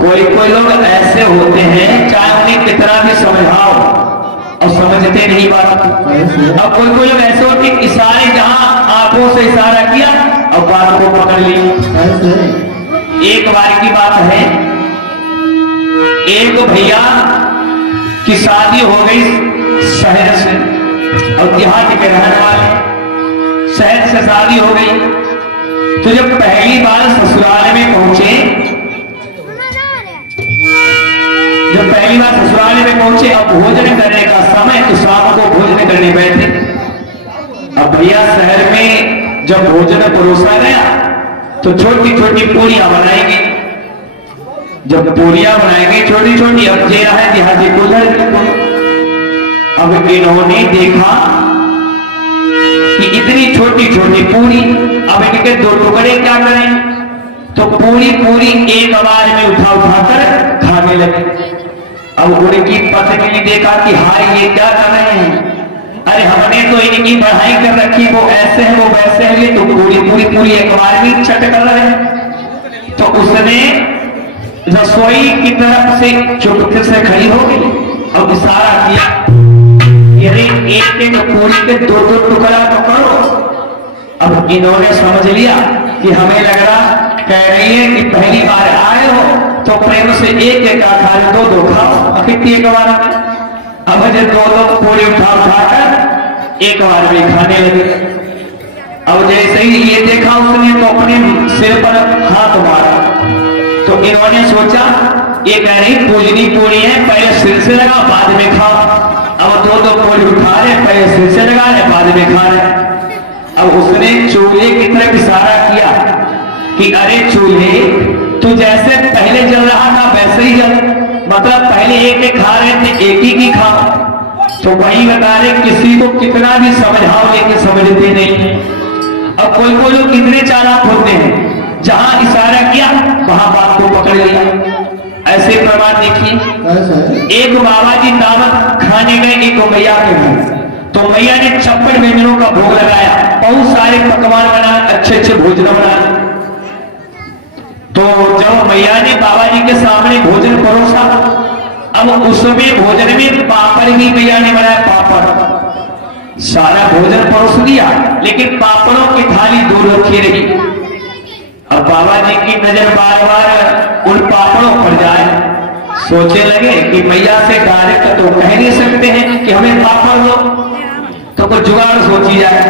कोई कोई लोग ऐसे होते हैं चाहे उन्हें कितना भी समझाओ और समझते नहीं बात। अब कोई कोई लोग ऐसे होते इशारे जहां आंखों से इशारा किया और बात को पकड़ ली। एक बार की बात है, एक भैया की शादी हो गई शहर से और देहात के रहने वाले, शहर से शादी हो गई। तो जब पहली बार ससुराल में पहुंचे, अब भोजन करने का समय, तो शाम को भोजन करने बैठे। अब भैया शहर में जब भोजन परोसा गया तो छोटी छोटी पूरियां बनाएंगे। जब पूरियां बनाएंगे छोटी छोटी, अब जे रहा है देहाती कुल्हड़। अब इन्होंने देखा कि इतनी छोटी छोटी पूरी, अब इनके दो टुकड़े क्या करें, तो पूरी पूरी एक बार में उठा उठाकर खाने लगे। अब उनकी पत्नी ने देखा कि हाय ये क्या कर रहे हैं, अरे हमने तो इनकी पढ़ाई कर रखी, वो ऐसे हैं वो वैसे हैं, ये तो पूरी पूरी पूरी एक बार में छट कर रहे हैं। तो उसने रसोई की तरफ से चुपके से खड़ी हो गई और इशारा किया, अरे एक एक पूरी के दो दो टुकड़ा तो करो। अब इन्होंने समझ लिया कि हमें लग रहा कह रही है कि पहली बार आए हो तो प्रेम से एक एक खा लो, दो दो खाओ कितनी एक बार। अब जब दो दो पूरी उठा उठाकर एक बार में खाने लगे। अब जैसे ही ये देखा उसने तो अपने सिर पर हाथ मारा। तो इन्होंने सोचा ये कह रही पूजनी पूरी है, पहले सिर से लगा बाद में खाओ। अब दो दो पूरी उठा रहे, पहले सिर से लगा रहे बाद में खा रहे। अब उसने चूल्हे की तरफ इशारा किया कि अरे चूल्हे तू जैसे पहले जल रहा था वैसे ही जल, मतलब पहले एक एक खा रहे थे एक ही खाओ। तो वही बता रहे किसी को कितना भी समझाओ लेकिन समझते नहीं। अब कोई कोई लोग कितने चालाक होते हैं, जहां इशारा किया वहां बात को पकड़ लिया। ऐसे प्रमाण देखिए, एक बाबा जी दावत खाने गए एक मैया के घर, तो मैया ने 56 व्यंजनों का भोग लगाया, बहुत सारे पकवान बनाए, अच्छे अच्छे भोजन बनाए। तो जब मैया ने बाबा जी के सामने भोजन परोसा, अब उसमें भोजन में पापड़ ही मैया ने बनाया, पापड़ सारा भोजन परोस दिया लेकिन पापड़ों की थाली दूर रखी रही। अब बाबा जी की नजर बार बार उन पापड़ों पर जाए, सोचने लगे कि मैया से डायरेक्ट तो कह नहीं सकते हैं कि हमें पापड़ दो, तो कुछ जुगाड़ सोची जाए।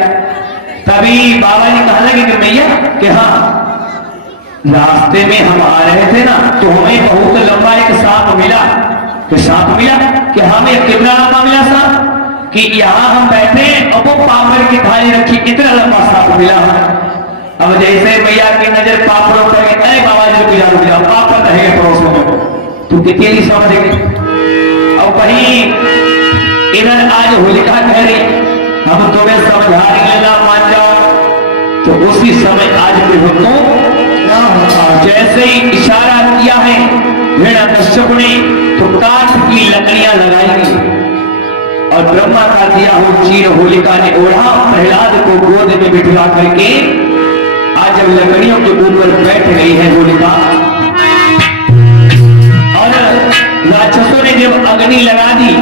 तभी बाबा जी कहने लगे कि मैया कि हाँ, रास्ते में हम आ रहे थे ना तो हमें बहुत लंबा एक सांप मिला। कि सांप मिला कि हमें कितना लंबा मिला सांप, कि यहाँ हम बैठे और वो पापड़ की थाली रखी, कितना लंबा सांप मिला। अब जैसे मैया की नजर पापड़ों पर गई, अरे बाबा जी रुक जाओ, पापड़ रहेगा पड़ोस में, तू कितनी समझेगी। और वही इधर आज होलिका कह रही हम तुम्हें समझा रहे ना मान जाओ। तो उसी समय आज के भक्तों जैसे ही इशारा किया है हिरण्यकश्यप ने, तो काठ की लकड़ियां लगाई और ब्रह्मा का दिया हो चीर होलिका ने ओढ़ा, प्रहलाद को गोद में बिठा करके आज जब लकड़ियों के ऊपर बैठ गई है होलिका, और राक्षसों ने जब अग्नि लगा दी,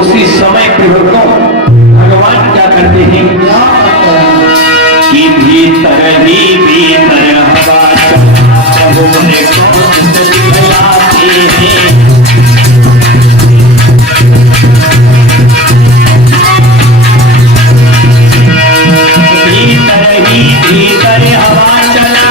उसी समय भगवान क्या करते हैं कि भीतर ही भीतर हवा चलाते हैं। भीतर ही भीतर हवा चला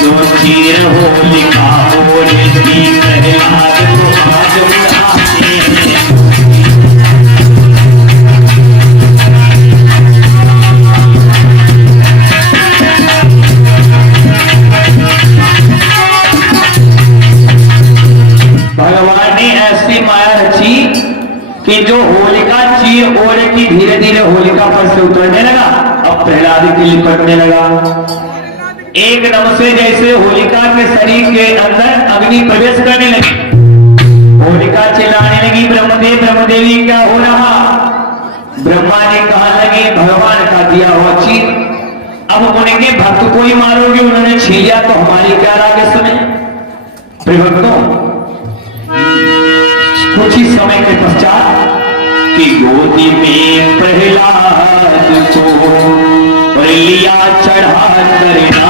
जो चीर होलिका होली प्रहलाद को आज उड़ाते हैं। भगवान ने ऐसी माया रची कि जो होलिका चीर ओढ़ की धीरे धीरे होलिका पर से उतरने लगा, अब प्रहलाद की लिपटने लगा। एकदम से जैसे होलिका के शरीर के अंदर अग्नि प्रवेश करने लगी, होलिका चिल्लाने लगी ब्रह्मदेव ब्रह्मदेवी क्या हो रहा। ब्रह्मा जी कहने लगे भगवान का दिया हुआ चीज अब बोलेंगे भक्त को ही मारोगे, उन्होंने छीन लिया तो हमारी क्या राग है सुने। भक्तों कुछ ही समय के पश्चात कि गोदी में प्रहलाद को लिया चढ़ा करना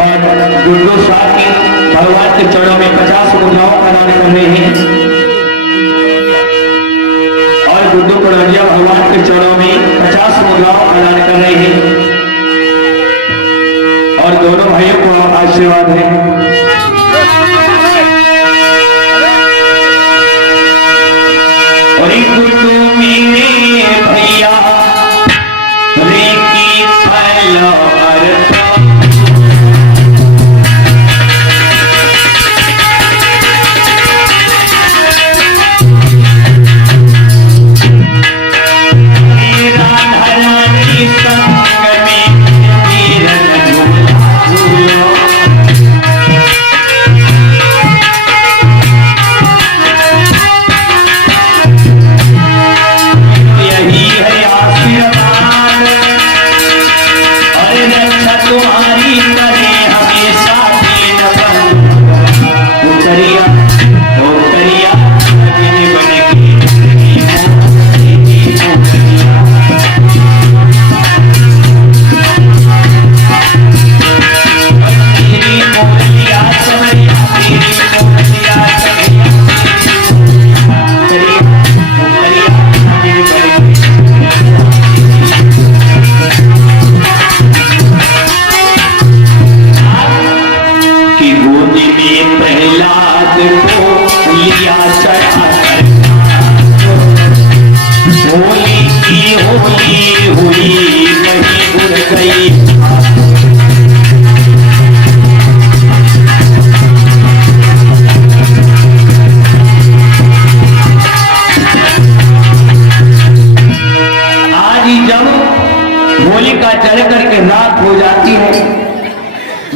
और गुड्डू साथी भगवान के चरणों में 50 मुद्राओं का दान कर रहे हैं और गुड्डू कड़ौजिया भगवान के चरणों में 50 मुद्राओं का दान कर रहे हैं और दोनों भाइयों को आशीर्वाद है। और एक गुड्डू मेरे भैया रे की फैला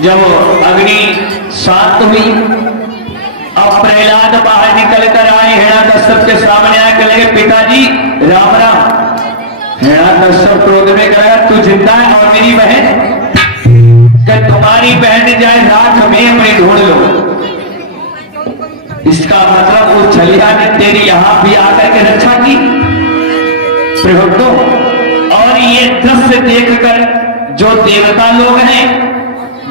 जब अग्नि शांत हुई अब प्रहलाद बाहर निकल कर आए। हिरण्यकश्यप के सामने आकर लगे पिताजी राम राम। हिरण्यकश्यप क्रोध में कहा तू जिंदा है और मेरी बहन, जब तुम्हारी बहन जाए राख में मैं ढूंढ लो। इसका मतलब उस छलिया ने तेरी यहां भी आकर के रक्षा की। प्रभुत्व और ये दृश्य देखकर जो देवता लोग हैं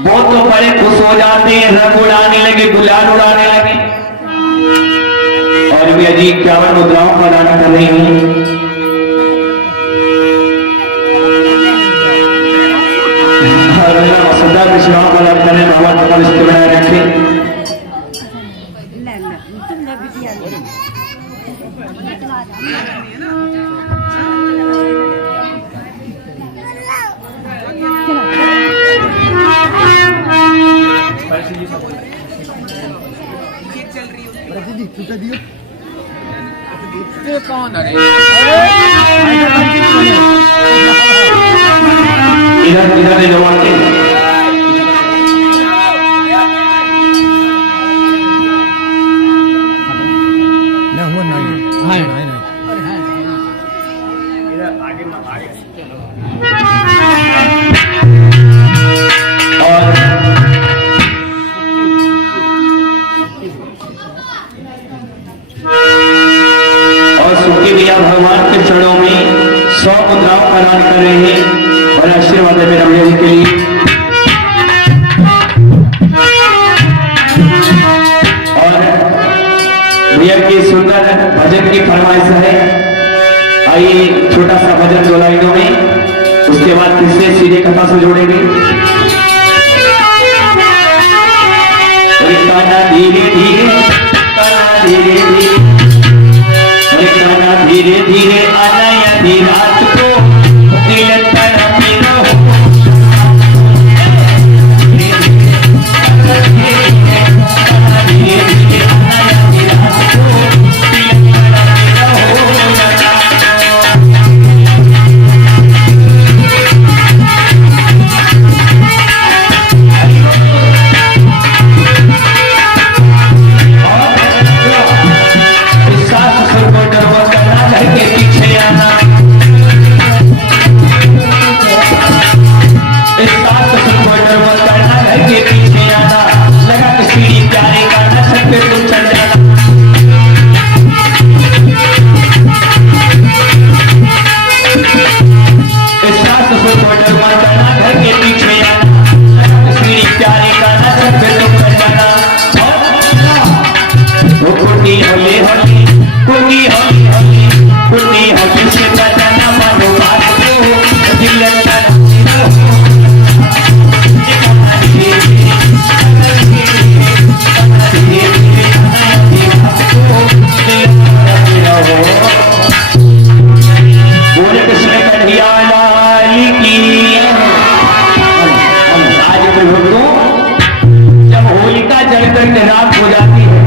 वो तो बड़े खुश हो जाते हैं, रंग उड़ाने लगे, गुलाल उड़ाने लगे और भी अजीब 51 मुद्राओं का दान कर रही हैं। सदा विश्वास का दान करने भगवान का रिश्ते बनाए रखे। कौन है इधर इधर ना हुआ नहीं भगवान के चरणों में 100 मुद्राओं का दान कर रहे हैं और आशीर्वाद है मेरा भैया जी के लिए। और भैया की सुंदर भजन की फरमाइश है। आइए छोटा सा भजन 2 लाइनों में, उसके बाद किससे सीधे कथा से जोड़ेंगे। धीरे धीरे धीरे धीरे धीरे आधी रात को दिल तड़पी रहो। से क्वार्टर मार जाना, घर के पीछे आना, सीढ़ी प्यारे गाना, छत पे तुम कर जाना। वो कुटी होली होली, कुटी होली होली, कुटी होली से बजाना मानो बात को दिल लगता बोले कृष्ण कन्हैया लाल की। आज प्रभु जब होलिका जलकर के रात हो जाती है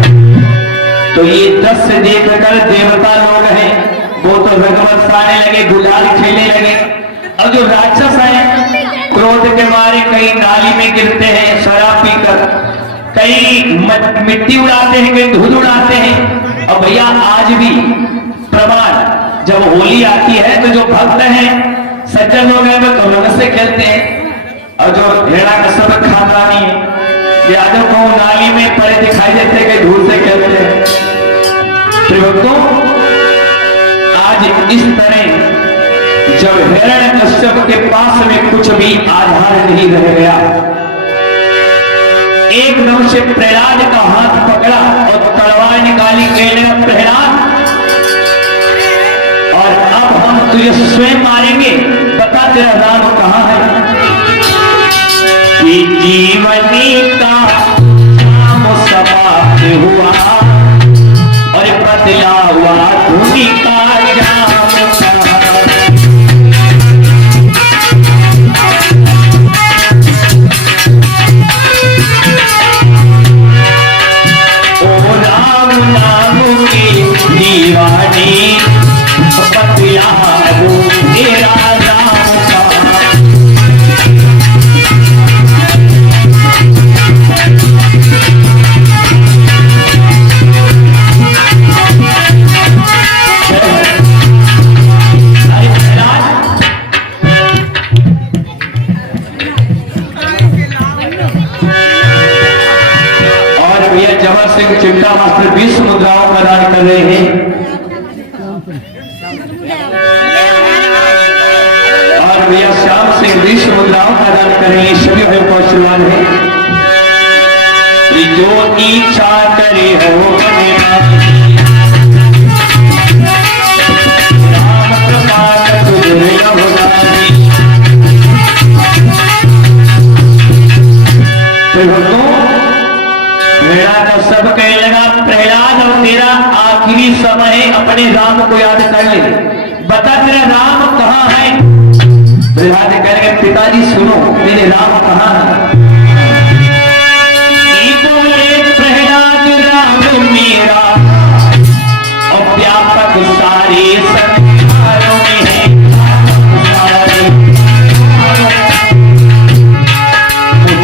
तो ये दृश्य देखकर देवता लोग हैं वो तो भगवत साने लगे, गुलाल खेलने लगे। और जो राक्षस हैं क्रोध के मारे कई नाली में गिरते हैं शराब पीकर, कई मिट्टी उड़ाते हैं, कई धूल उड़ाते हैं। और भैया आज भी प्रमाण, जब होली आती है तो जो भक्त हैं सज्जन लोग हैं वो तो रंग से खेलते हैं। और जो हिरण्यकश्यप खाता नहीं है यादव को नाली में पड़े दिखाई देते, कई धूल से खेलते हैं। भक्तों आज इस तरह जब हिरण्यकश्यप के पास में कुछ भी आधार नहीं रह गया, एकदम से प्रहलाद का हाथ पकड़ा और तलवार निकाली, कहने लगा प्रहलाद और अब हम तुझे स्वयं मारेंगे, बता तेरा राम कहां है। कि जीवनी का नाम समाप्त हुआ और बदला हुआ धुनी का जाम। ओ राम नाम की दीवानी बदला वो तेरा राम का। जबर सिंह चिंता मास्टर 20 मुद्राओं का दान कर रहे हैं। और भैया श्याम सिंह 20 मुद्राओं का दान कर रहे हैं। सभी भाइयों को आशीर्वाद है। जो इच्छा करे हो राम कृपा तुझे सब कहने लगा प्रहलाद और तेरा आखिरी समय अपने राम को याद कर ले, बता तेरा राम कहां है। प्रहलाद कहेंगे पिताजी सुनो मेरे राम कहां है। बोले प्रहलाद राम मेरा और व्यापक सारे संसारों में है,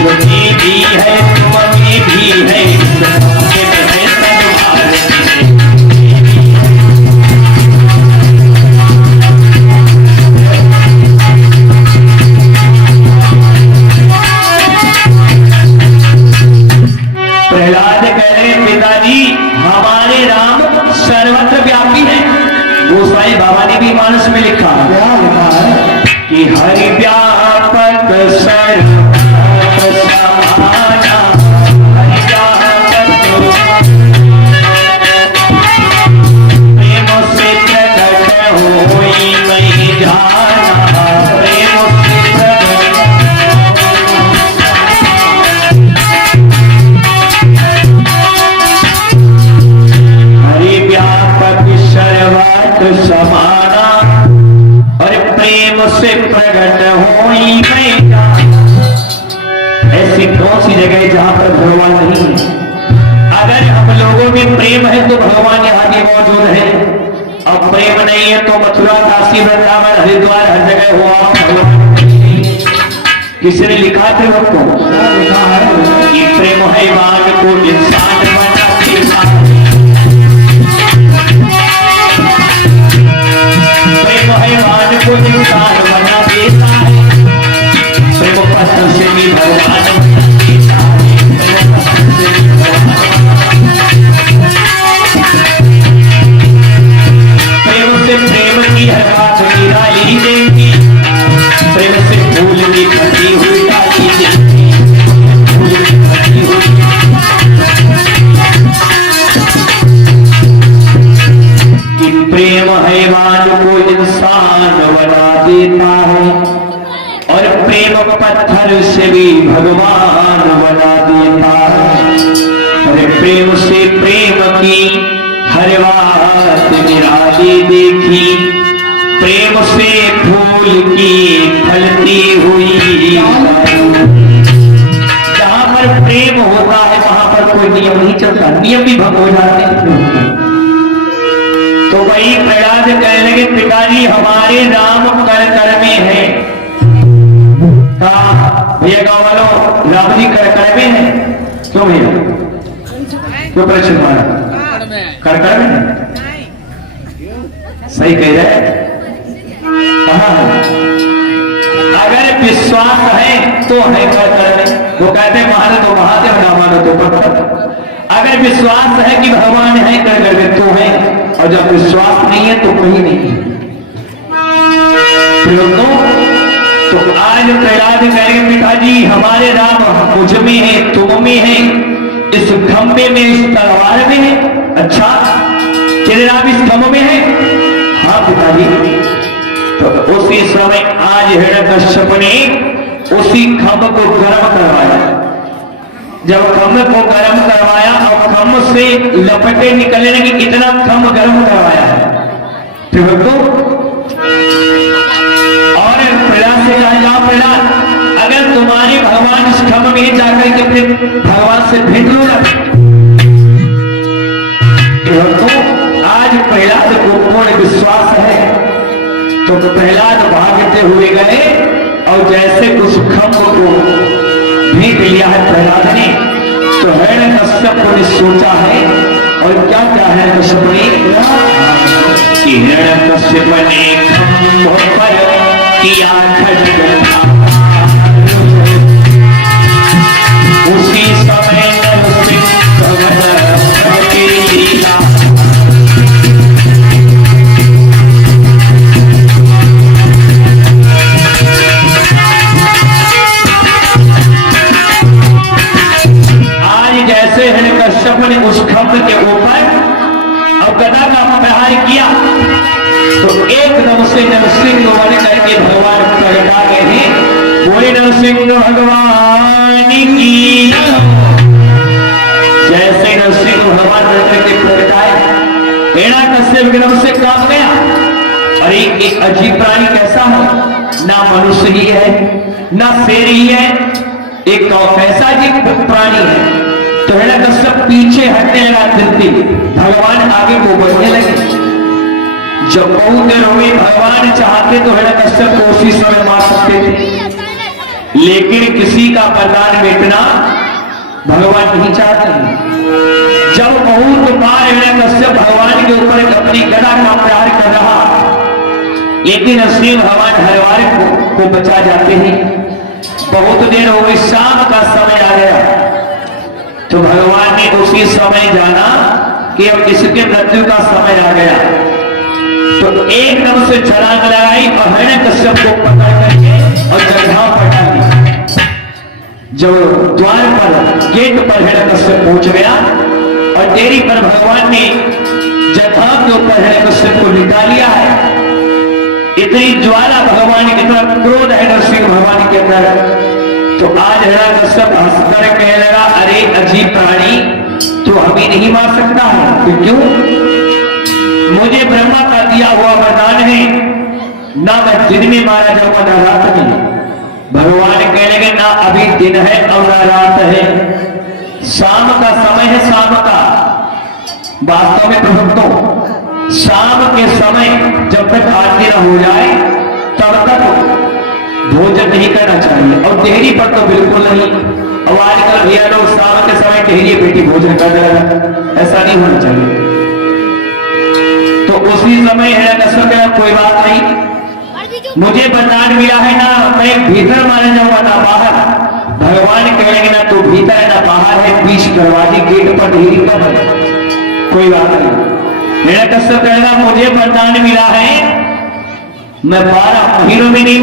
मुझे भी है तुम्हें भी है, प्रहलाद कह रहे पिताजी हमारे राम सर्वत्र व्यापी है। गोसाई बाबा ने भी मानस में लिखा है कि हरि व्यापक सर्वत्र समाना, हरि व्यापक प्रेम से प्रकट होई नहीं जाना, प्रेम से समाना और प्रेम से प्रकट होई नहीं जाना। ऐसी कौन सी जगह है जहां पर भगवान नहीं है। अगर हम लोगों में प्रेम है तो भगवान यहाँ भी मौजूद है, और प्रेम नहीं है तो मथुरा काशी वृंदावन हरिद्वार हर जगह हुआ भगवान। किसी ने लिखा थे वक्त कि प्रेम है बाग को इंसान बनाते, प्रेम है मान को इंसान बना देता है, प्रेम पत्र से भी भगवान बना देता है। प्रेम से प्रेम की हर बात निराली देगी, प्रेम है और प्रेम पत्थर से भी भगवान बना देता है। अरे प्रेम से प्रेम की हर बात निराली देखी, प्रेम से फूल की फलती हुई। जहां पर प्रेम होता है वहां पर कोई नियम नहीं चलता, नियम भी भंग हो जाते हैं। तो वही प्रहलाद कहने लगे पिताजी हमारे राम कर कर में है। कहा भैया गाँव वालों राम जी कर कर में है। क्यों भैया, क्यों प्रश्न मारा? कर कर में सही कह रहे। कहा अगर विश्वास है तो है कर कर में। वो कहते मानो तो महादेव ना मानो तो पत्थर। अगर विश्वास है कि भगवान है कर कर में तो है, और जब विश्वास नहीं है तो कहीं नहीं है। तो आज प्रहलाद कहेंगे पिताजी हमारे राम मुझ में है, तुम में है, इस खंबे में, इस तलवार में है। अच्छा तेरे राम इस खंभ में है? हाँ पिताजी। तो उसी समय आज हिरण्यकश्यप ने उसी खंभ को गर्म करवाया। जब खंभ को गर्म करवाया और खंभ से लपटे निकलने लगी, इतना खंभ गर्म करवाया है। ठीक है तो और प्रहलाद से कहा जाओ प्रहलाद अगर तुम्हारे भगवान इस खंभ में जाकर के अपने भगवान से भेंट लो ना। तो आज प्रहलाद को पूर्ण विश्वास है। तो प्रहलाद भागते हुए गए और जैसे उस खंभ को भेंट लिया है प्रहलाद ने, तो हिरण्यकश्यप ने सोचा है। और क्या क्या है हिरण्यकश्यप ने? हिरण्यकश्यप ने खंभ पर किया खड्ग, उसी समय नरसिंह लीला। हिरण्यकश्यप ने उस खंभ के ऊपर और गदा का प्रहार किया तो एकदम से नरसिंह बन करके भगवान प्रगटा गए हैं। बोले नरसिंह भगवान की। जैसे नरसिंह भगवान बन करके प्रगटाए हिरण्यकश्यप एकदम से कांप गया। अरे एक अजीब प्राणी कैसा है, ना मनुष्य ही है ना शेर ही है, एक कैसा अजीब प्राणी है। तो हिरण्यकश्यप पीछे हटने लगा, धरती भगवान आगे को बढ़ने लगे। जब बहुत देर हो गई, भगवान चाहते तो हिरण्यकश्यप को उसी समय मार सकते थे, लेकिन किसी का वरदान मिटना भगवान नहीं चाहते। जब बहुत बार हिरण्यकश्यप भगवान के ऊपर अपनी गदा का प्रहार कर रहा, लेकिन असली भगवान हर बार को बचा जाते हैं। बहुत देर हो गई, शाम का समय आ गया तो भगवान ने उसी समय जाना कि अब इसके मृत्यु का समय आ गया। तो एकदम से छलांग लगाई और हिरण्यकश्यप को पकड़ करके और जगह पटा दिया। जब द्वार पर गेट पर हिरण्यकश्यप पहुंच गया और देरी पर भगवान ने जगह के ऊपर हिरण्यकश्यप को लिटा लिया है। इतनी ज्वाला भगवान, इतना क्रोध है नरसिंह भगवान के अंदर। तो आज हिरण्यकश्यप हंसकर कहने लगा अरे अजीब प्राणी, तू हमें नहीं मार सकता है। तो क्यों? मुझे ब्रह्मा का दिया हुआ वरदान है, ना मैं दिन में मारा जाऊंगा ना रात में। भगवान कहने लगे ना अभी दिन है और ना रात है, शाम का समय है, शाम का। वास्तव में भक्तों शाम के समय जब तक आरती न हो जाए तब तक भोजन नहीं करना चाहिए, और देहरी पर तो बिल्कुल नहीं। और आजकल भैया लोग शाम के समय टहरी बेटी भोजन कर रहे हैं, ऐसा नहीं होना चाहिए। तो उसी समय हिरण्यकश्यप का कोई बात नहीं, मुझे वरदान मिला है ना मैं भीतर मारा जाऊंगा ना बाहर। भगवान कहेंगे ना तो भीतर है ना बाहर है, बीच दरवाजे गेट पर ढेरी पर है, कोई बात नहीं। हिरण्यकश्यप कहेगा मुझे वरदान मिला है, मैं 12 महीनों में नहीं